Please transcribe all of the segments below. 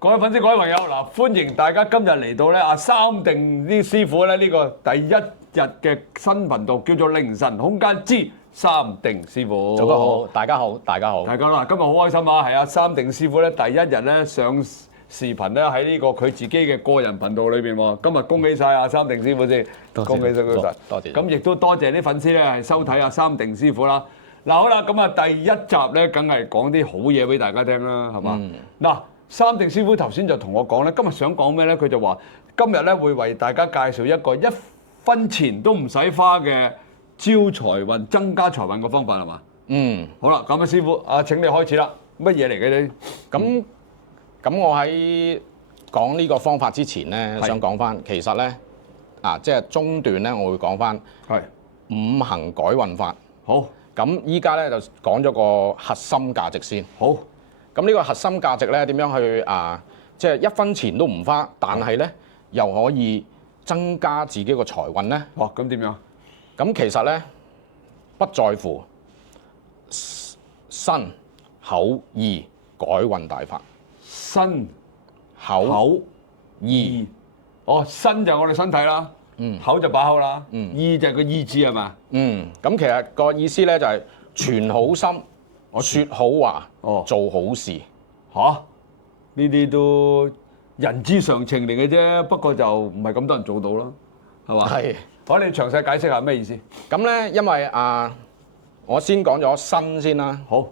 各位粉絲、各位朋友，嗱，歡迎大家今日嚟到咧阿三定啲師傅咧呢個第一日嘅新頻道，叫做凌晨空間之三定師傅。做得好，大家好，大家好。大家啦，今日好開心啊！係啊，三定師傅咧第一日咧上視頻咧喺呢個佢自己嘅個人頻道裏邊喎。今日恭喜晒阿三定師傅先，恭喜晒佢。多謝。咁亦都多謝啲粉絲咧係收睇阿三定師傅啦。嗱好啦，咁啊第一集咧梗係講啲好嘢俾大家聽啦，係嘛？嗱。三定師傅頭先就同我講咧，今日想講咩咧？佢就話今日咧會為大家介紹一個1分錢都唔使花嘅招財運、增加財運嘅方法係嘛？好啦，咁啊師傅啊，請你開始啦。乜嘢嚟嘅咧？咁我喺講呢個方法之前咧，想講翻其實咧即係中段咧，我會講翻五行改運法。好，咁依家咧就講咗個核心價值先。好。咁呢個核心價值咧點樣去即係1分錢都唔花，但係咧又可以增加自己個財運咧？哇！咁點樣？咁其實咧不在乎身口意改運大法。身口意身就係我哋身體啦，口就把口啦，意就係個意志係嘛？咁其實個意思咧就係存好心。説好話，做好事呢啲都人之常情嚟嘅啫，不過就唔係咁多人做到咯，係嘛？係，好，你詳細解釋下咩意思？咁咧，因為我先講咗身先啦。好，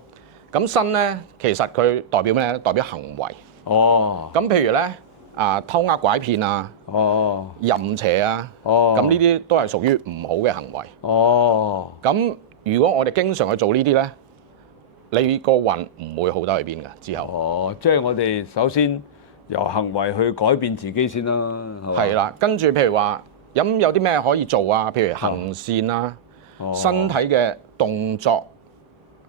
咁身咧，其實佢代表咩咧？代表行為。咁譬如咧，偷呃拐騙啊，淫邪啊，咁呢啲都係屬於唔好嘅行為。咁如果我哋經常去做呢啲咧，你個運唔會好得去邊㗎？之後即係我哋首先由行為去改變自己先啦，係嘛？係啦，跟住譬如話有啲咩可以做啊？譬如行善啦，身體嘅動作，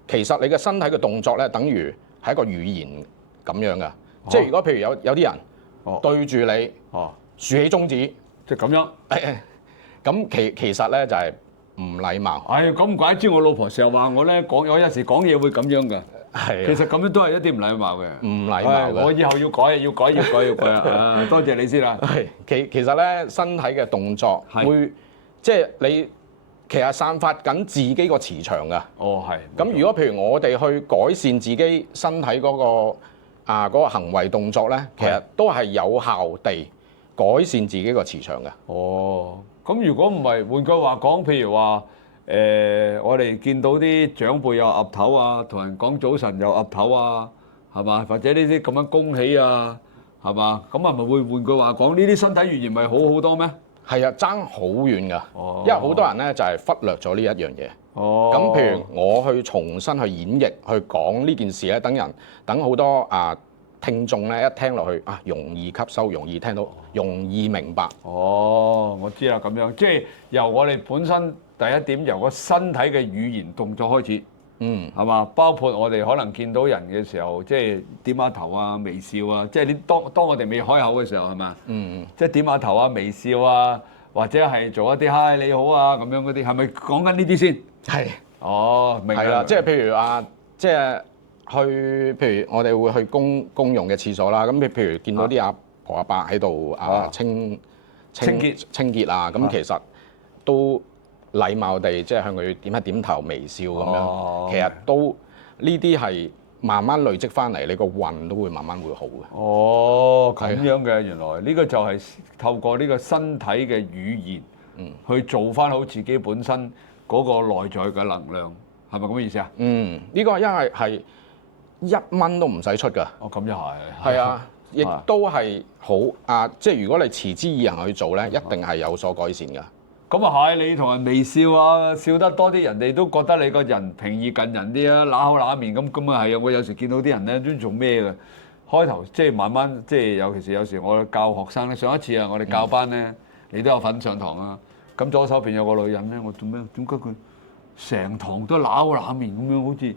其實你嘅身體嘅動作咧，等於係一個語言咁樣㗎。即係如果譬如有啲人對住你豎起中指，即係咁樣，咁其實咧就係唔禮貌。咁唔怪之我老婆成日話我咧我有時講嘢會咁樣㗎。其實咁樣都係一啲唔禮貌嘅。唔禮貌嘅。我以後要改啊！多謝你先啦。其實咧，身體嘅動作會即係你其實散發緊自己個磁場㗎。咁如果譬如我哋去改善自己身體嗰個行為動作咧，其實都係有效地改善自己個磁場嘅。咁如果唔係，換句話講，譬如話我哋見到啲長輩又岌頭啊，同人講早晨又岌頭啊，係嘛？或者呢啲咁樣恭喜啊，係嘛？咁係咪會換句話講，呢啲身體語言咪好好多咩？係啊，爭好遠㗎。因為好多人咧就係忽略咗呢一樣嘢。咁譬如我去重新去演繹去講呢件事咧，等好多聽眾咧一聽落去容易吸收，容易聽到，容易明白。我知啦，咁樣即係由我哋本身第一點，由個身體嘅語言動作開始，係嘛？包括我哋可能見到人嘅時候，即係點下頭啊、微笑啊，即係你當我哋未開口嘅時候，係嘛？即係點下頭啊、微笑啊，或者係做一啲嗨你好啊咁樣嗰啲，係咪講緊呢啲先？係。明啦，即係譬如即係。譬如我哋會去公用嘅廁所啦，咁譬如見到啲阿婆阿伯喺度清潔啊，咁其實都禮貌地即係向佢點一點頭微笑咁樣，其實都呢啲係慢慢累積翻嚟，你個運都會慢慢會好嘅。咁樣嘅，原來呢個就係透過呢個身體嘅語言去做翻好自己本身嗰個內在嘅能量，係咪咁嘅意思啊？呢個因為係1蚊都唔使出㗎。咁又係。係啊，亦都係好即係如果你持之以恆去做咧，一定係有所改善㗎。咁啊係，你同人微笑啊，笑得多啲，人哋都覺得你個人平易近人啲啊，揦口揦面咁啊係啊！我有時見到啲人咧，都做咩㗎？開頭即係慢慢即係，尤其是有時我教學生咧，上一次我哋教班咧，你都有份上堂啊。咁左手邊有個女人咧，我做咩？點解佢成堂都揦口揦面咁樣，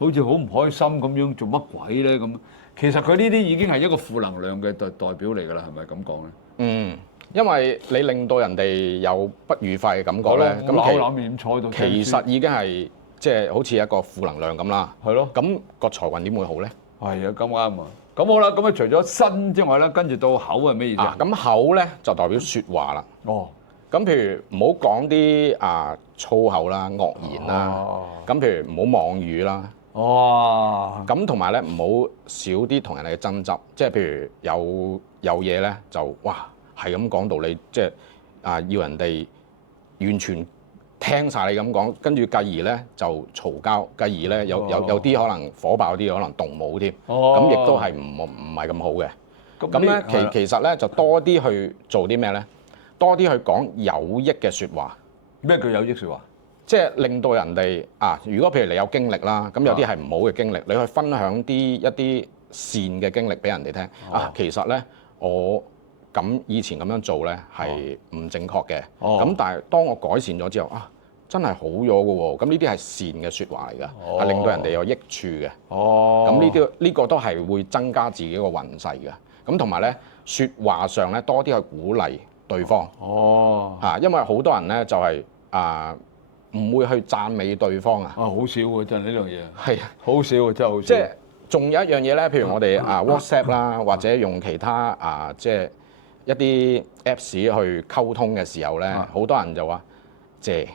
好似好唔開心咁樣，做乜鬼咧咁？其實佢呢啲已經係一個負能量嘅代表嚟㗎啦，係咪咁講咧？因為你令到人哋有不愉快嘅感覺咧，咁揦口揦面坐喺度，其實已經係即係好似一個負能量咁啦。係咯。咁個財運點會好咧？係啊，咁啱啊！咁好啦，咁啊除咗身之外咧，跟住到口係咩意思啊？咁口咧就代表説話啦。哦，咁譬如唔好講啲粗口啦、惡言啦。咁譬如唔好妄語啦。哦，咁同埋咧唔好少啲同人哋嘅爭執，即係譬如有嘢咧就哇係咁講道理，即係要人哋完全聽晒你咁講，跟住繼而咧就嘈交，繼而咧有啲可能火爆啲，可能動武添。咁亦都係唔係咁好嘅。咁咧其實咧就多啲去做啲咩咧？多啲去講有益嘅説話。咩叫有益説話？即係令到人哋如果譬如你有經歷啦，咁有啲係唔好嘅經歷，你去分享一啲善嘅經歷俾人哋聽。其實咧我以前咁樣做咧係唔正確嘅。咁但係當我改善咗之後真係好咗嘅喎。咁呢啲係善嘅説話嚟㗎，係令到人哋有益處嘅。咁呢個都係會增加自己個運勢嘅。咁同埋咧説話上咧多啲去鼓勵對方。因為好多人咧就係唔會去讚美對方啊！好少喎，真係呢樣嘢。係好少喎，真係好少。即係仲有一樣嘢咧，譬如我哋WhatsApp 啦，或者用其他即係一啲 Apps 去溝通嘅時候咧，好多人就話謝。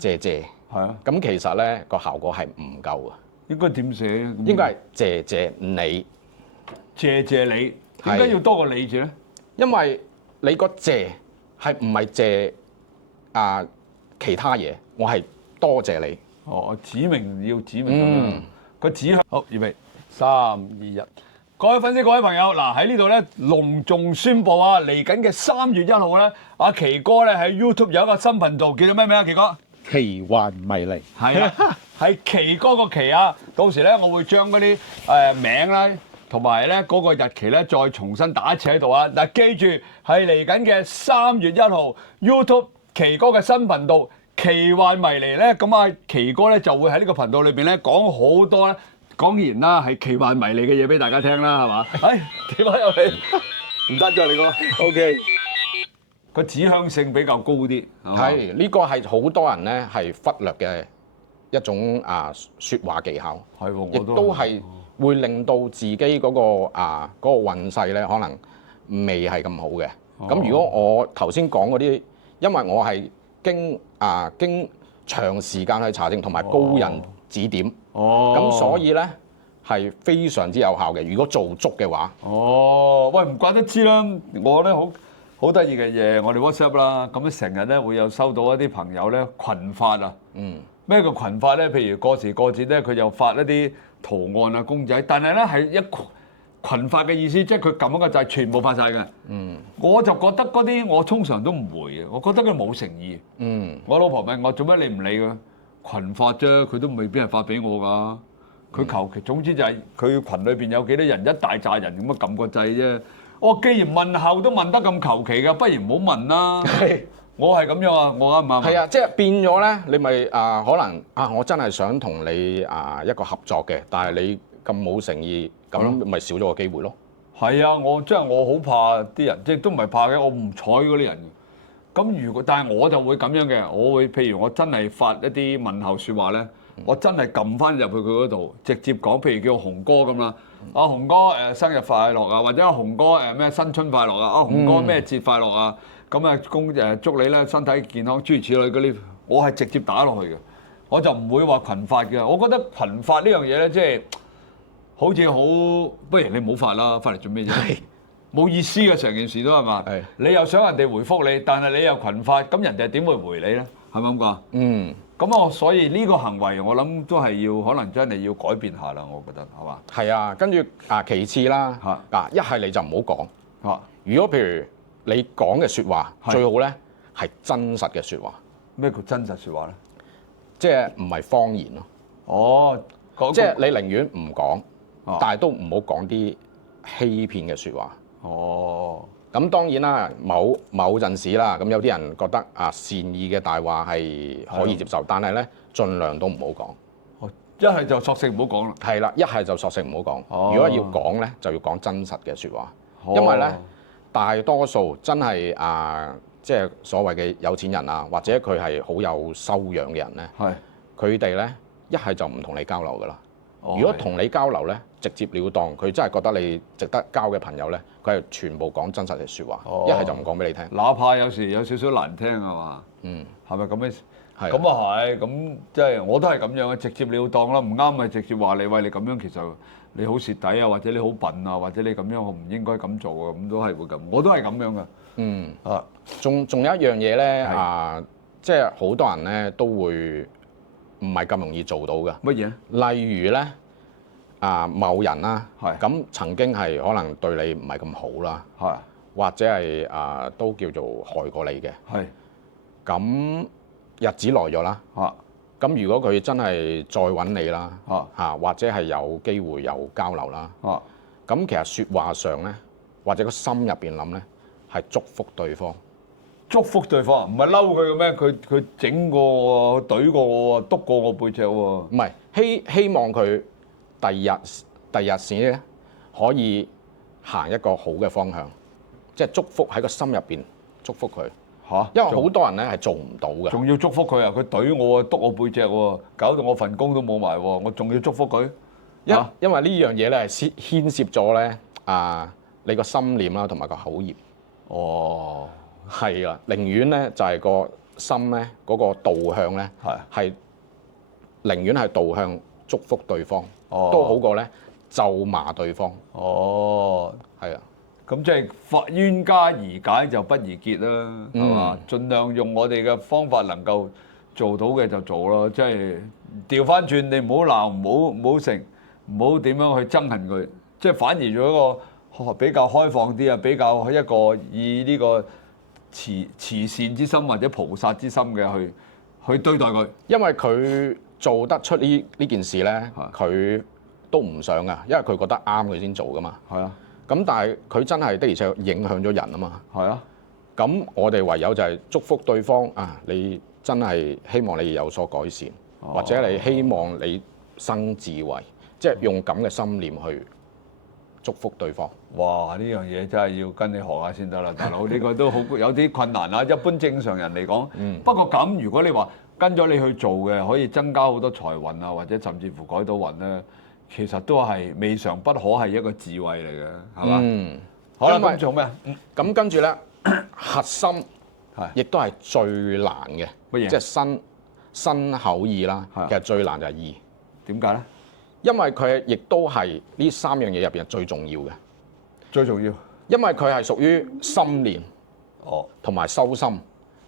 係啊。咁其實咧個效果係唔夠嘅。應該點寫？應該係謝你。謝你。點解要多個你字咧？因為你個謝係唔係謝其他嘢，我係多謝你。指明要指明咁樣個指向。好，預備3、2、1。各位粉絲、各位朋友，嗱喺呢度咧隆重宣佈嚟緊嘅3月1號咧，阿奇哥咧喺 YouTube 有一個新頻道，叫做咩名啊？奇哥？奇幻迷離。係啊，係奇哥個奇啊！到時咧，我會將嗰啲名啦，同埋咧嗰個日期咧，再重新打一次喺度啊！嗱，記住係嚟緊嘅3月1號 YouTube。奇哥嘅新頻道奇幻迷離咧，咁奇哥咧就會喺呢個頻道裏邊咧講好多咧講完啦，係奇幻迷離嘅嘢俾大家聽啦，係嘛？點解有你？唔得㗎，你講 OK。個指向性比較高啲，係呢個係好多人咧係忽略嘅一種説話技巧，亦都係會令到自己嗰個運勢咧可能未係咁好嘅。咁如果我頭先講嗰啲，因為我係經長時間去查證同埋高人指點，咁所以咧係非常之有效嘅。如果做足嘅話，喂，唔怪得知啦，我咧好得意嘅嘢，我哋 WhatsApp 啦，咁成日咧會有收到一啲朋友咧群發啊。咩叫群發咧？譬如過時過節咧，佢就發一啲圖案啊公仔，但係咧係一群發嘅意思，即係佢撳一個掣，全部發晒嘅。我就覺得嗰啲我通常都唔回嘅，我覺得佢冇誠意。我老婆問我做乜你唔理佢？群發啫，佢都未必係發俾我㗎。佢求其，總之就係佢群裏邊有幾多人，一大扎人咁啊撳個掣啫。我既然問候都問得咁求其㗎，不如唔好問啦。我係咁樣啊，我啱唔啱？係啊，即係變咗咧，你咪可能我真係想同你一個合作嘅，但係你咁冇誠意，咁咪少咗個機會咯。係啊，我好怕啲人，即係都唔係怕嘅，我唔睬嗰啲人。咁但係我就會咁樣嘅，我會譬如我真係發一啲問候説話咧，我真係撳翻入去佢嗰度，直接講，譬如叫雄哥咁啦，阿雄哥生日快樂啊，或者阿雄哥咩新春快樂啊，阿雄哥咩節快樂啊，咁祝你咧身體健康，諸如此類嗰啲，我係直接打落去嘅，我就唔會話群發嘅。我覺得群發呢樣嘢咧，即係好似好，不如你唔好發啦，發嚟做咩啫？冇意思嘅，成件事都係嘛？你又想人哋回覆你，但係你又群發，咁人哋點會回你咧？係咪咁講？咁所以呢個行為，我諗都係要可能真係要改變下啦，我覺得係嘛？係啊，跟住其次啦，一係你就唔好講。如果譬如你講嘅説話，最好咧係真實嘅説話。咩叫真實説話咧？即係唔係謊言咯？即係你寧願唔講，但係都唔好講啲欺騙嘅説話。咁當然啦，某陣時啦，咁有啲人覺得善意嘅大話係可以接受，但係咧盡量都唔好講。一係就索性唔好講啦。係啦，一係就索性唔好講。如果要講咧，就要講真實嘅説話。因為咧大多數真係即係所謂嘅有錢人啊，或者佢係好有修養嘅人咧，佢哋咧一係就唔同你交流噶啦。如果同你交流咧，直接了當，佢真係覺得你值得交嘅朋友咧，佢係全部講真實嘅説話，一係就唔講俾你聽。哪怕有時有少少難聽係嘛？係咪咁嘅？係咁啊係，咁即係我都係咁樣嘅，直接了當啦。唔啱咪直接話你，喂，你咁樣其實你好蝕底啊，或者你好笨啊，或者你咁樣我唔應該咁做啊，咁都係會咁。我都係咁樣嘅。仲有一樣嘢咧即係好多人咧都會唔係咁容易做到嘅。乜嘢？例如咧某人啦，咁曾經係可能對你唔係咁好啦，或者係都叫做害過你嘅。咁日子耐咗啦，咁如果佢真係再揾你啦，或者係有機會有交流啦，咁其實説話上咧，或者個心入邊諗咧，係祝福對方。祝福對方唔係嬲佢嘅咩？佢整過我，懟過我，督過我背脊喎。唔係希望佢第二日先咧可以行一個好嘅方向，即係祝福喺個心入邊祝福佢。因為好多人咧係做唔到嘅。仲要祝福佢啊！佢懟我啊，督我背脊喎，搞到我份工都冇埋喎，我仲要祝福佢。因為呢樣嘢咧係牽涉咗咧你個心念啦，同埋個口業。係啊，寧願咧就係個心咧嗰個導向咧係寧願係導向祝福對方，都好過咧咒罵對方。係啊。咁即係冤家宜解就不宜結啦，係嘛？盡量用我哋嘅方法能夠做到嘅就做咯，即係調翻轉，你唔好鬧，唔好成，唔好點樣去憎恨佢，即係反而做一個比較開放啲啊，比較一個以呢個慈善之心或者菩薩之心嘅去對待佢。因為佢做得出呢件事咧，佢都唔想噶，因為佢覺得啱佢先做噶嘛。咁但係佢真係的而且確影響咗人啊嘛。咁我哋唯有就係祝福對方你真係希望你有所改善，或者你希望你生智慧，即係用咁嘅心念去祝福對方。哇！呢樣嘢真係要跟你學下先得啦，大佬。呢個都好有啲困難啊。一般正常人嚟講，不過咁如果你話跟咗你去做嘅，可以增加好多財運啊，或者甚至乎改到運咧。其實都係未嘗不可係一個智慧嚟嘅，係嘛？好啦，咁做咩？咁跟住咧，核心亦都係最難嘅，乜嘢？即係身口意啦。其實最難就係意。點解咧？因為佢亦都係呢三樣嘢入邊係最重要嘅。最重要。因為佢係屬於心念，同埋修心。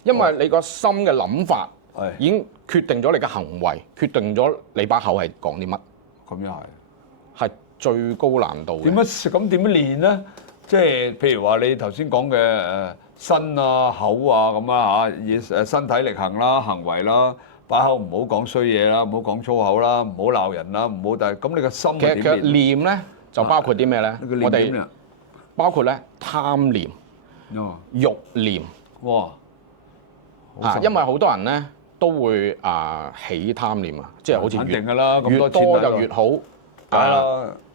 因為你個心嘅諗法已經決定咗你嘅行為，決定咗你把口係講啲乜。咁又係最高難度嘅。點樣練咧？即係譬如話你頭先講嘅身啊、口啊咁啊嚇，以身體力行啦、行為啦，把口唔好講衰嘢啦，唔好講粗口啦，唔好鬧人啦，唔好咁你個心係點練？其實念咧就包括啲咩咧？我哋包括咧貪念、慾念。哇！因為好多人咧都會起貪念啊，即係好似肯定㗎啦，咁越多就越好。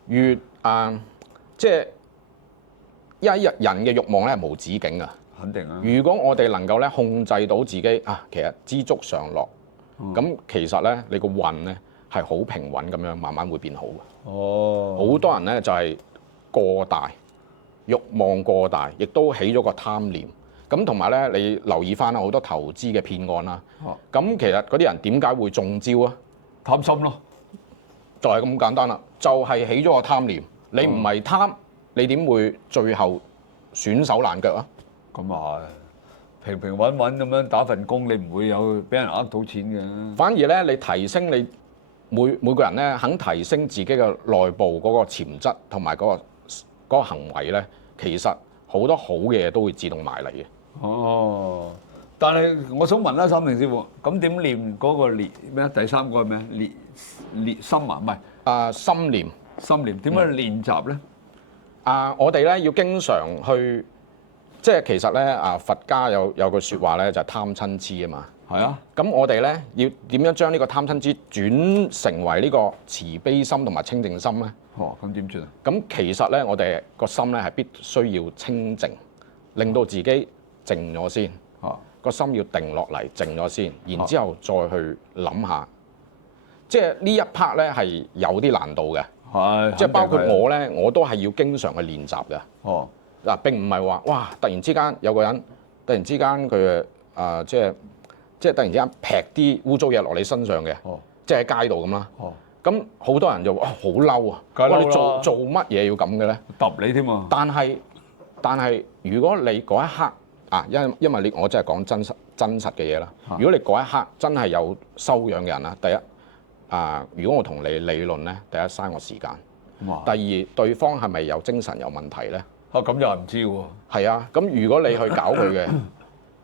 越即係因為人嘅慾望咧係無止境㗎。肯定啊！如果我哋能夠咧控制到自己其實知足常樂，咁其實咧你個運咧係好平穩咁樣，慢慢會變好嘅。好多人咧就係過大慾望過大，亦都起咗個貪念。咁同埋咧，你留意翻啦，好多投資嘅騙案啦。咁其實嗰啲人點解會中招啊？貪心咯，就係咁簡單啦。就係起咗個貪念，你唔係貪，你點會最後損手爛腳啊？咁啊係，平平穩穩咁樣打份工，你唔會有俾人呃到錢嘅。反而咧，你提升你每個人咧，肯提升自己嘅內部嗰個潛質同埋嗰個行為咧，其實好多好嘅嘢都會自動埋嚟嘅。但係我想問啦，三明師傅，咁點練嗰個練咩？第三個係咩？練心啊？唔係心念。心念點樣練習咧？我哋咧要經常去，即係其實咧佛家有句説話咧，就係貪嗔痴啊嘛。係啊。咁我哋咧要點樣將呢個貪嗔痴轉成為呢個慈悲心同埋清淨心咧？咁點轉啊？咁其實咧，我哋個心咧係必須要清淨，令到自己靜咗先。個心要定落嚟，靜咗先，然之後再去諗下，即係呢一 part 咧係有啲難度嘅。係，即係包括我咧，我都係要經常去練習嘅。哦，嗱並唔係話哇，突然之間有個人，突然之間佢即係突然之間劈啲污糟嘢落你身上嘅，即係喺街度咁啦。咁好多人就哇好嬲啊！哇你做乜嘢要咁嘅咧？揼你添啊！但係如果你嗰一刻啊，因為我真係講真實嘅嘢啦。如果你嗰一刻真係有修養嘅人啦，第一。如果我同你理論咧，第一嘥我時間，第二對方係咪有精神有問題咧？咁又唔知喎。係啊，咁如果你去搞佢嘅，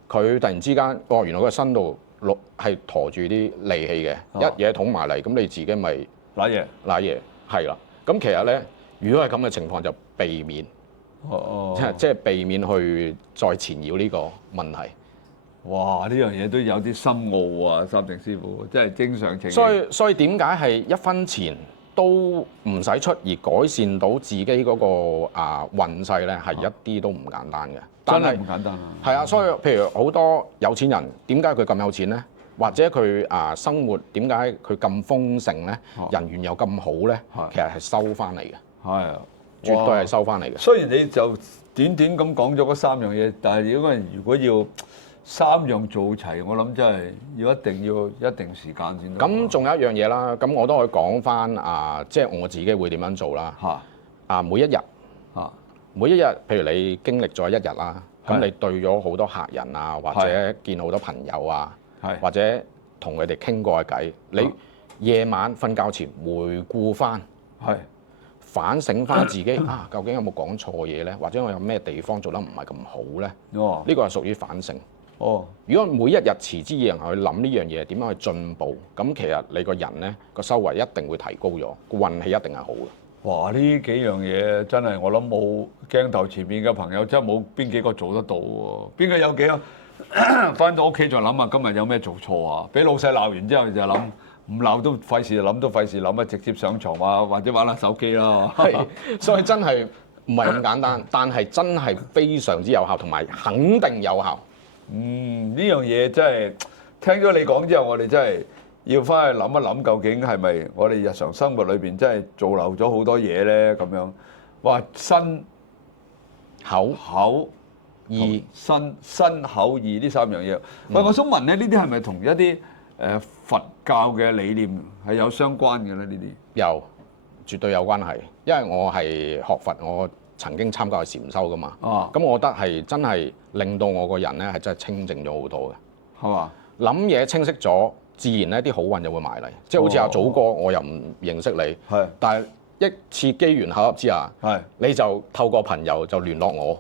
佢突然之間，原來佢個身度係陀住啲利器嘅，一嘢捅埋嚟，咁你自己咪瀨嘢，係啦。咁其實咧，如果係咁嘅情況就避免，即係避免去再纏繞呢個問題。哇！呢樣嘢都有啲深奧啊，三成師傅真係經常情。所以點解係一分錢都唔使出而改善到自己嗰個運勢咧？係一啲都唔簡單嘅。真係唔簡單啊！係啊，所以譬如好多有錢人點解佢咁有錢咧？或者佢生活點解佢咁豐盛咧？人緣又咁好咧？其實係收翻嚟嘅。係啊，絕對係收翻嚟嘅。雖然你就短短咁講咗嗰三樣嘢，但係如果要三樣做齊，我諗真係一定時間先得。咁仲有一樣嘢啦，咁我都可以講翻即係我自己會點樣做啦。每一日譬如你經歷咗一日啦，咁你對咗好多客人啊，或者見好多朋友啊，或者同佢哋傾過嘅偈，你夜晚瞓覺前回顧翻，反省翻自己究竟有冇講錯嘢咧，或者我有咩地方做得唔係咁好咧？呢個係屬於反省。如果每一日持之以恆去諗呢樣嘢點樣去進步，咁其實你個人咧個修為一定會提高咗，個運氣一定係好嘅。哇！呢幾樣嘢真係我諗冇鏡頭前面嘅朋友真係冇邊幾個做得到喎？邊個有幾個返到屋企再諗下今日有咩做錯啊？俾老細鬧完之後就諗，唔鬧都費事諗，都費事諗啊！直接上床啊，或者玩下手機啦。所以真係唔係咁簡單，但係真係非常之有效，同埋肯定有效。呢樣嘢真係聽咗你講之後，我哋真係要翻去諗一諗，究竟係咪我哋日常生活裏邊真係做漏咗好多嘢咧？咁樣，哇，身口意，身口意呢三樣嘢。喂，我想問咧，呢啲係咪同一啲佛教嘅理念係有相關嘅咧？呢啲有，絕對有關係，因為我係學佛，我曾經參加過禪修噶嘛。咁我覺得係真係令到我個人咧係真係清靜咗好多嘅，係嘛？諗嘢清晰咗，自然咧啲好運就會埋嚟。即係好似阿祖哥，我又唔認識你，但係一次機緣巧合之下，你就透過朋友就聯絡我，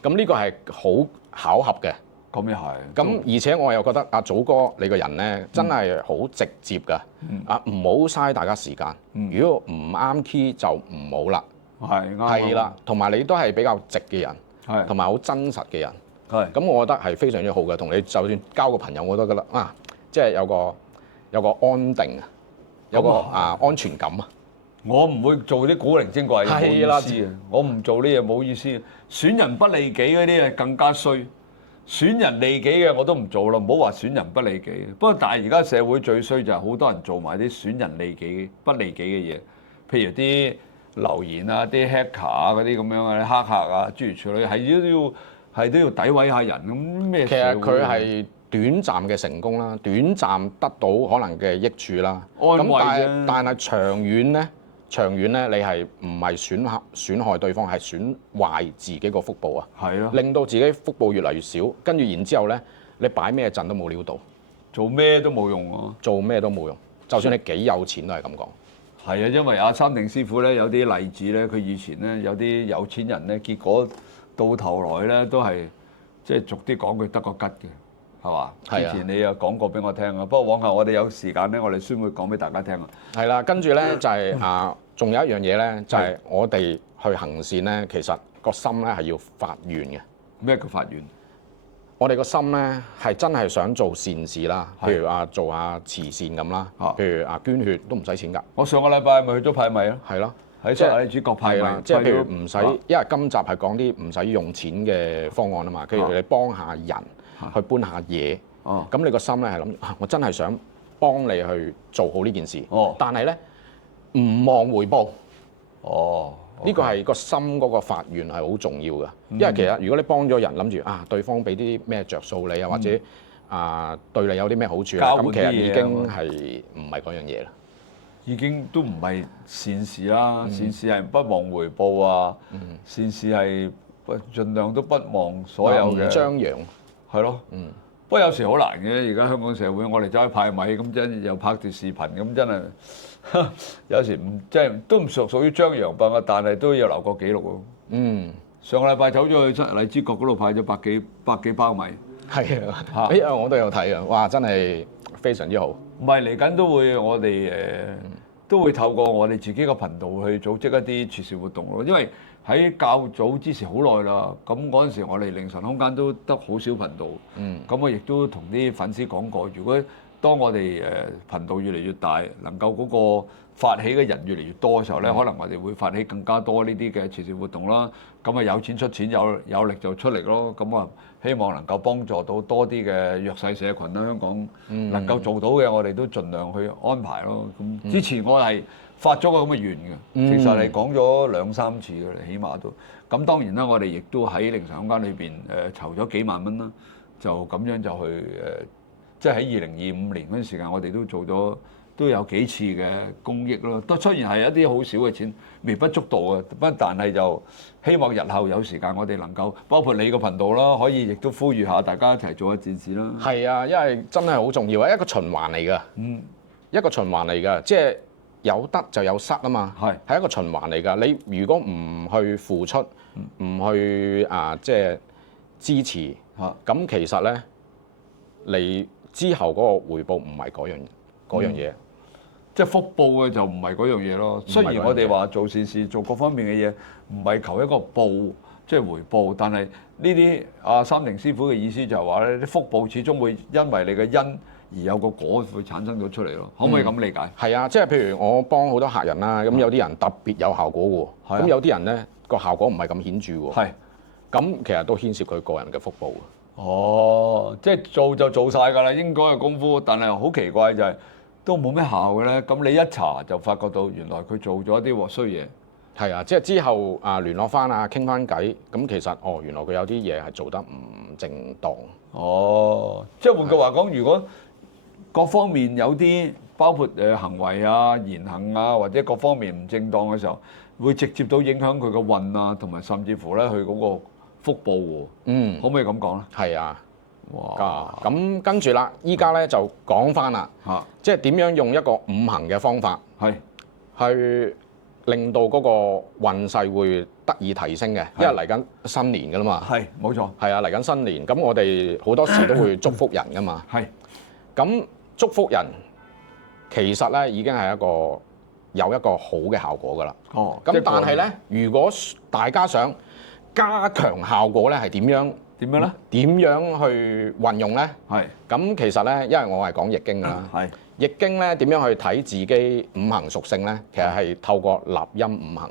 咁呢個係好巧合嘅。咁又係。咁而且我又覺得阿祖哥你個人咧真係好直接㗎，唔好嘥大家時間。如果唔啱 key 就唔好啦。係啦，同埋你都係比較直嘅人，同埋好真實嘅人。咁我覺得係非常之好嘅。同你就算交個朋友，我都覺得即係有個安定啊，有個安全感啊。我唔會做啲古靈精怪嘅冇意思啊！我唔做呢嘢冇意思。損人不利己嗰啲啊更加衰。損人利己嘅我都唔做啦，唔好話損人不利己。不過但係而家社會最衰就係好多人做埋啲損人利己不利己嘅嘢，譬如啲留言啊、啲 hacker 啊嗰啲咁樣嘅黑客啊，諸如此類，係都要詆毀下人咁咩？其實佢係短暫嘅成功啦，短暫得到可能嘅益處啦。安慰啫。但係長遠咧，你係唔係損害對方，係損壞自己個福報啊？係咯。令到自己福報越嚟越少，跟住然之後咧，你擺咩陣都冇料到，做咩都冇用啊！做咩都冇用，就算你幾有錢都係咁講。係啊，因為阿三定師傅咧有啲例子咧，佢以前咧有啲有錢人咧，結果到頭來咧都係即係俗啲講句得個吉嘅，係嘛？之前你又講過俾我聽啊，不過往後我哋有時間咧，我哋先會講俾大家聽啊。係啦，跟住咧就係仲有一樣嘢咧，就係我哋去行善咧，其實個心咧係要發願嘅。咩叫發願？我哋個心咧係真係想做善事啦，譬如做下慈善咁啦，譬如捐血都唔使錢㗎。我上個禮拜咪去咗派米咯。係咯，喺即係主角派米。即係譬如唔使，因為今集係講啲唔使用錢嘅方案啊嘛。譬如你幫下人去搬下嘢，咁你個心咧係諗我真係想幫你去做好呢件事。哦但係咧唔望回報。哦，呢個係個心嗰個發願係好重要嘅，因為其實如果你幫咗人，諗住對方俾啲咩着數你啊，或者對你有啲咩好處咧，咁其實已經係唔係嗰樣嘢啦。已經都唔係善事啦，善事係不忘回報啊，善事係盡量都不忘所有嘅唔張揚。係咯，不過有時好難嘅，而家香港社會，我哋走去派米咁，真係又拍段視頻咁，真係有時唔即係都唔屬於張揚品啊，但係都要留個記錄喎。上個禮拜走咗去荔枝角嗰度派咗百幾包米。係啊，我都有睇啊，哇！真係非常之好。唔係嚟緊都會我哋都會透過我哋自己個頻道去組織一啲慈善活動咯，因為喺較早之前好耐啦，咁嗰陣時我哋凌晨空間都得好少頻道，咁我亦都同啲粉絲講過，如果當我哋頻道越嚟越大，能夠嗰個發起嘅人越嚟越多嘅時候咧，可能我哋會發起更加多呢啲嘅慈善活動啦。咁啊有錢出錢，有力就出力咯。咁啊希望能夠幫助到多啲嘅弱勢社群啦。香港能夠做到嘅，我哋都盡量去安排咯。咁之前我係發咗個咁嘅願嘅，其實係講咗2、3次嘅啦，起碼都。咁當然啦，我哋亦都喺凌晨空間裏邊籌咗幾萬蚊啦，就咁樣就去即係喺2025年嗰陣時間，我哋都做咗都有幾次嘅公益咯。都雖然係一啲好少嘅錢，微不足道嘅，不過但係就希望日後有時間，我哋能夠包括你個頻道啦，可以亦都呼籲下大家一齊做下善事啦。係啊，因為真係好重要啊，一個循環嚟㗎。一個循環嚟㗎，即係有得就有失啊嘛。係一個循環嚟㗎。你如果唔去付出，唔去即係支持，咁其實咧，你之後嗰個回報唔係嗰樣嘢。即係福報嘅就唔係嗰樣嘢咯。雖然我哋話做善事、做各方面嘅嘢，唔係求一個報，即係回報，但係呢啲三成師傅嘅意思就係話咧，啲福報始終會因為你嘅因而有個果會產生咗出嚟咯。可唔可以咁理解？係啊，即係譬如我幫好多客人啦，咁有啲人特別有效果嘅喎，咁有啲人咧個效果唔係咁顯著喎。係，咁其實都牽涉佢個人嘅福報。哦，即係做就做晒㗎啦，應該嘅功夫，但係好奇怪就係都冇咩效嘅咧。咁你一查就發覺到原來佢做咗一啲衰嘢。係啊，即係之後聯絡翻傾翻偈，咁其實原來佢有啲嘢係做得唔正當。哦，即係換句話講，如果各方面有啲包括行為啊、言行啊，或者各方面唔正當嘅時候，會直接都影響佢個運啊，同埋甚至乎咧佢嗰個福報喎。可唔可以咁講咧？係啊。哇！咁跟住啦，依家咧就講翻啦，即係點樣用一個5行嘅方法，去令到嗰個運勢會得以提升嘅，因為嚟緊新年㗎啦嘛。係，冇錯。係啊，嚟緊新年，咁我哋好多時都會祝福人㗎嘛。係。咁祝福人其實咧已經係有一個好嘅效果㗎啦。哦。咁但係咧，如果大家想加強效果咧，係點樣咧？點樣去運用咧？係。咁其實咧，因為我係講易經㗎啦。係。易經咧點樣去睇自己5行屬性咧？其實係透過納音5行。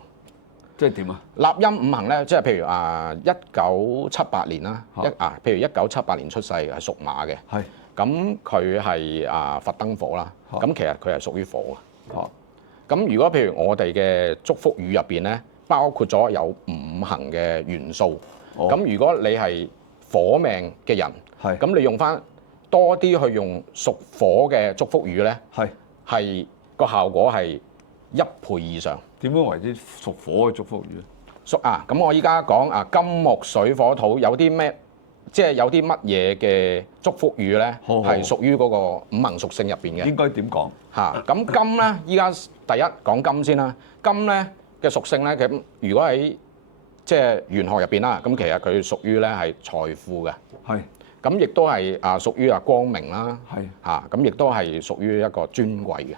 即係點啊？納音5行咧，即係譬如1978年啦，譬如1978年出世嘅係屬馬嘅。係。咁佢係佛燈火啦。咁其實佢係屬於火嘅。咁如果譬如我哋嘅祝福語入邊咧，包括咗有5行嘅元素。咁如果你係火命嘅人，咁你用翻多啲去用屬火嘅祝福語咧，係個效果係1倍以上。點樣為之屬火嘅祝福語咧？咁我依家講金木水火土有啲咩，即係有啲乜嘢嘅祝福語咧，係屬於嗰個5行屬性入邊嘅。應該點講？咁金咧，依家第一講金先啦。金咧嘅屬性咧，咁如果喺即係玄學入邊啦，咁其實佢屬於咧係財富嘅。係。咁亦都係屬於光明啦。係。咁亦都係屬於一個尊貴嘅，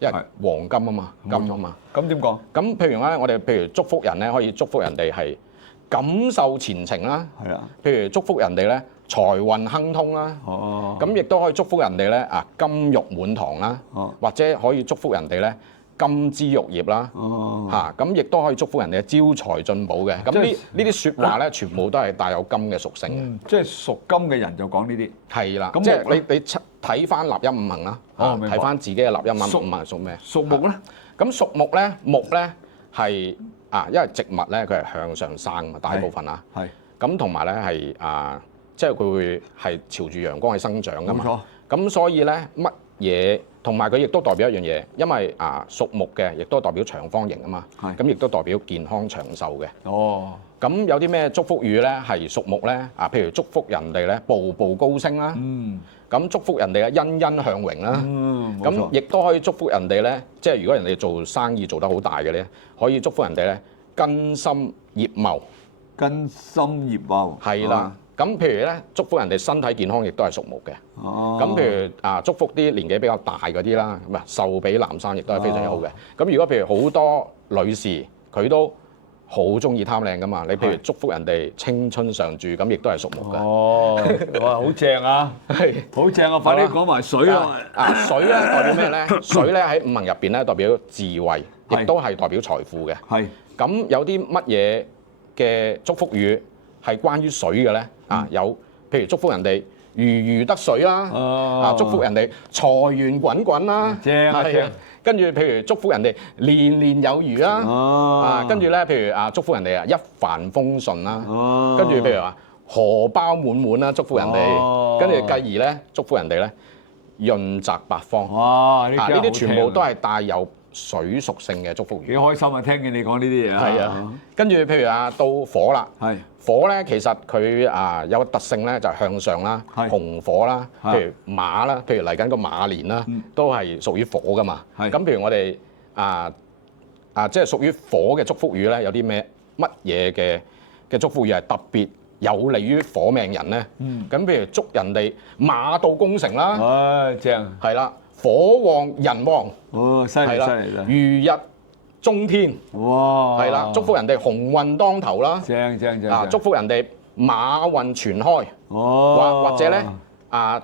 因為黃金啊嘛，金啊嘛。咁點講？咁譬如咧，我哋譬如祝福人咧，可以祝福人哋係感受前程啦。係啊。譬如祝福人哋咧財運亨通啦。哦。咁亦都可以祝福人哋咧金玉滿堂啦。哦。或者可以祝福人哋咧金枝玉葉啦，咁亦都可以祝福人哋招財進寶嘅。咁呢啲説話咧，全部都係帶有金嘅屬性嘅。即係屬金嘅人就講呢啲。係啦，即係你睇翻立音五行啦，睇翻自己嘅立音五行屬咩？屬木咧？咁屬木咧，木咧係因為植物咧佢係向上生嘛，大部分啊。係。咁同埋咧係即係佢會係朝住陽光去生長噶嘛。冇錯。咁所以咧乜嘢？同埋佢亦都代表一樣嘢，因為屬木嘅，亦都代表長方形啊嘛。係。咁亦都代表健康長壽嘅。哦。咁有啲咩祝福語咧係屬木咧？譬如祝福人哋咧步步高升啦。嗯。咁祝福人哋嘅欣欣向榮啦。嗯。咁亦都可以祝福人哋咧，即係如果人哋做生意做得好大嘅咧，可以祝福人哋咧根深葉茂。根深葉茂。係啦。咁譬如咧，祝福人哋身體健康，亦都係屬木嘅。哦。咁譬如祝福啲年紀比較大嗰啲啦，咁壽比南山，亦都係非常之好嘅。咁如果譬如好多女士，佢都好中意貪靚噶嘛，你譬如祝福人哋青春常駐，咁亦都係屬木嘅。哦，哇，好正啊！係，好正啊！快啲講埋水啊！水咧代表咩咧？水咧喺五行入邊咧代表智慧，亦都係代表財富嘅。係。咁有啲乜嘢嘅祝福語係關於水嘅咧？有，譬如祝福人哋如魚得水啦，祝福人哋財源滾滾啦，正啊正。跟住譬如祝福人哋年年有餘啦，跟住咧譬如祝福人哋一帆風順啦，跟住譬如話荷包滿滿啦，祝福人哋，跟住繼而咧祝福人哋咧潤澤八方。哇！呢啲全部都係帶有水屬性嘅祝福語。幾開心啊！聽見你講呢啲嘢啊。係啊，跟住譬如到火啦。係。火咧其實佢有個特性咧就係向上啦，紅火啦，譬如馬啦，譬如嚟緊個馬年啦，都係屬於火噶嘛。咁譬如我哋即係屬於火嘅祝福語咧，有啲乜嘢嘅祝福語係特別有利於火命人咧？咁譬如祝人哋馬到功成啦，正係啦，火旺人旺，哦，犀利犀利啦，如日中天，哇，係啦，祝福人哋鴻運當頭啦，正，祝福人哋馬運全開，哦，或者咧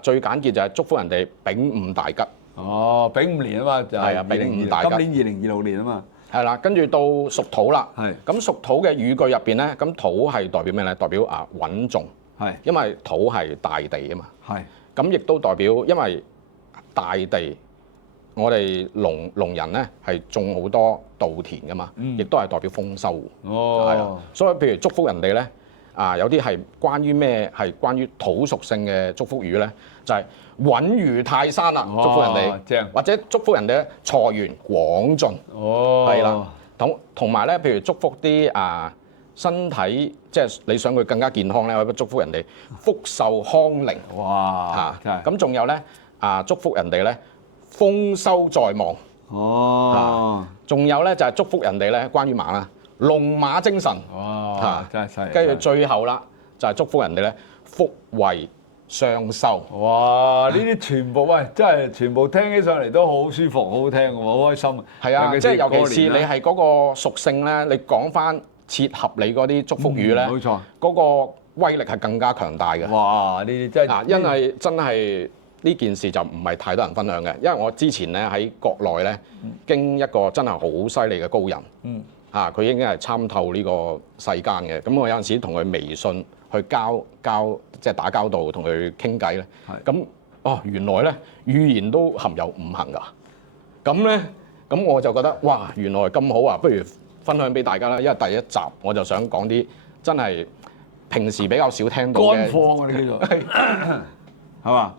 最簡潔就係祝福人哋丙午大吉，哦，丙午年啊嘛，就係丙午大吉，今年2026年啊嘛，係啦，跟住到屬土啦，係，咁屬土嘅語句入邊咧，咁土係代表咩咧？代表穩重，係，因為土係大地啊嘛，係，咁亦都代表因為大地。我哋農人咧係種好多稻田噶嘛，亦都係代表豐收。哦，係啊，所以譬如祝福人哋咧，有啲係關於咩？係關於土屬性嘅祝福語咧，就係穩如泰山啦，祝福人哋。正。或者祝福人哋咧財源廣進。哦。係啦，同埋咧，譬如祝福啲身體，即係你想佢更加健康咧，或者祝福人哋福壽康寧。哇！嚇，咁仲有咧祝福人哋咧。豐收在望，哦，仲有咧就係祝福人哋咧，關於馬啦，龍馬精神，哇，真係犀利。跟住最後啦，就係祝福人哋咧，福慧雙收。哇，呢啲全部喂，真係全部聽起上嚟都好舒服，好好聽喎，好開心。係啊，即係尤其是你係嗰個屬性咧，你講翻切合你嗰啲祝福語咧，冇錯，嗰個威力係更加強大嘅。哇，呢啲真係，因為真係。呢件事就唔係太多人分享嘅，因為我之前咧喺國內咧經一個真係好犀利嘅高人，佢已經係參透呢個世間嘅。咁我有陣時同佢微信去即係打交道，同佢傾偈咧。咁原來咧語言都含有五行㗎。咁我就覺得哇，原來咁好啊！不如分享俾大家啦。因為第一集我就想講啲真係平時比較少聽到嘅乾貨，你叫做係嘛？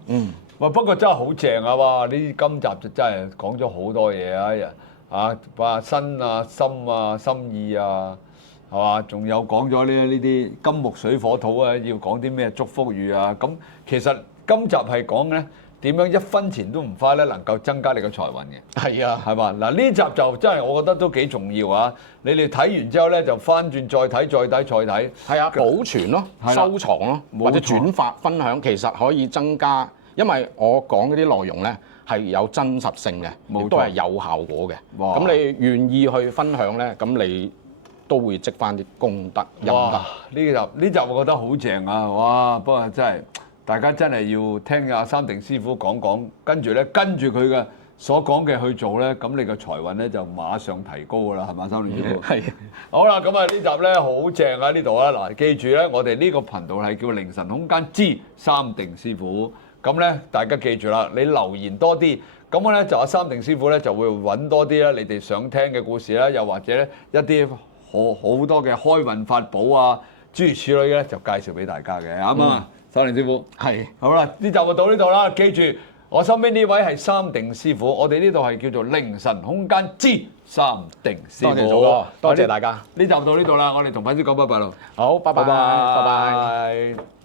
喂，不過真係好正啊！哇，呢啲今集就真係講咗好多嘢啊！話身啊、心啊、心意啊，係嘛？仲有講咗呢啲金木水火土啊，要講啲咩祝福語啊？咁其實今集係講咧點樣一分錢都唔花咧，能夠增加你嘅財運嘅。係啊，係嘛？嗱，呢集就真係我覺得都幾重要啊！你哋睇完之後咧，就翻轉再睇、再睇、再睇。係啊，保存咯，收藏咯，或者轉發分享，其實可以增加。因為我講嗰啲內容咧係有真實性嘅，亦都係有效果嘅。咁你願意去分享咧，咁你都會積翻啲功德陰德。呢集我覺得好正啊！哇，不過真係大家真係要聽阿三定師傅講，跟住咧跟住佢嘅所講嘅去做咧，咁你個財運咧就馬上提高噶啦，係嘛，三連師傅？係。好啦，咁啊呢集咧好正啊！呢度啊，嗱，記住咧，我哋呢個頻道係叫靈神空間之三定師傅。咁咧，大家記住啦，你留言多啲，咁咧就阿三定師傅咧就會揾多啲咧你哋想聽嘅故事啦，又或者咧一啲好多嘅開運法寶啊，諸如此類嘅咧就介紹俾大家嘅，啱啊，三定師傅。係。好啦，呢集就到呢度啦，記住。我身邊呢位係三定師傅，我哋呢度係叫做靈神空間之三定師傅。多謝祖哥，多謝大家。呢集到呢度啦，我哋同粉絲講拜拜咯。好，拜拜，拜拜。